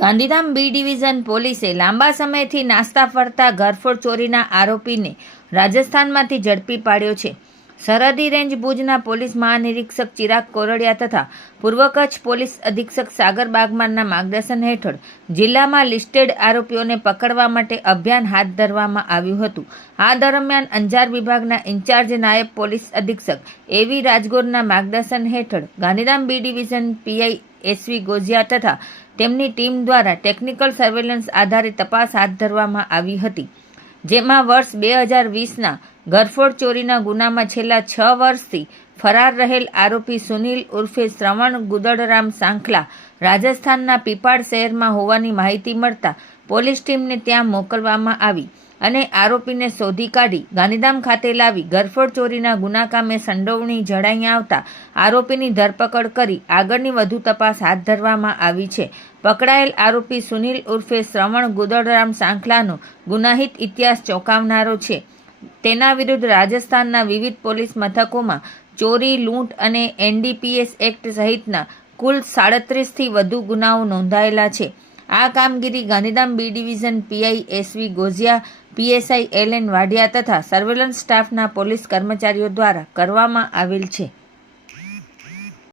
Gandhidham B division પોલીસે લાંબા સમયથી નાસ્તા ફરતા ઘરફોડ ચોરીના આરોપીને રાજસ્થાનમાંથી ઝડપી પાડ્યો છે. સરહદી રેન્જ ભુજના પોલીસ મહાનિરીક્ષક ચિરાગ કોરડિયા તથા પૂર્વ કચ્છ પોલીસ અધિક્ષક સાગર બાગમારના માર્ગદર્શન હેઠળ જિલ્લામાં લિસ્ટેડ આરોપીઓને પકડવા માટે અભિયાન હાથ ધરવામાં આવ્યું હતું. આ દરમિયાન અંજાર વિભાગના ઇન્ચાર્જ નાયબ પોલીસ અધિક્ષક એવી રાજગોરના માર્ગદર્શન હેઠળ Gandhidham B division PI SV Goziya તથા તેમની ટીમ દ્વારા ટેકનિકલ સર્વેલન્સ આધારિત તપાસ હાથ ધરવામાં આવી હતી, જેમાં વર્ષ 2020ના ઘરફોડ ચોરીના ગુનામાં છેલ્લા 6 વર્ષથી ફરાર રહેલ આરોપી સુનિલ ઉર્ફે શ્રવણ ગુદડરામ સાંખલા રાજસ્થાનના પીપાડ શહેરમાં હોવાની માહિતી મળતા પોલીસ ટીમને ત્યાં મોકલવામાં આવી અને આરોપીને શોધી કાઢી ગાંધીધામ ખાતે લાવી ઘરફોડ ચોરીના ગુનાકામે સંડોવણી જણાઈ આવતા આરોપીની ધરપકડ કરી આગળની વધુ તપાસ હાથ ધરવામાં આવી છે. પકડાયેલ આરોપી સુનિલ ઉર્ફે શ્રવણ ગુદડરામ સાંખલાનો ગુનાહિત ઇતિહાસ ચોંકાવનારો છે. તેના વિરુદ્ધ રાજસ્થાનના વિવિધ પોલીસ મથકોમાં ચોરી, લૂંટ અને એનડીપીએસ એક્ટ સહિતના કુલ 37થી વધુ ગુનાઓ નોંધાયેલા છે. આ કામગીરી Gandhidham B division PI SV Goziya, PSI LN Vadhiya તથા સર્વેલન્સ સ્ટાફના પોલીસ કર્મચારીઓ દ્વારા કરવામાં આવેલ છે.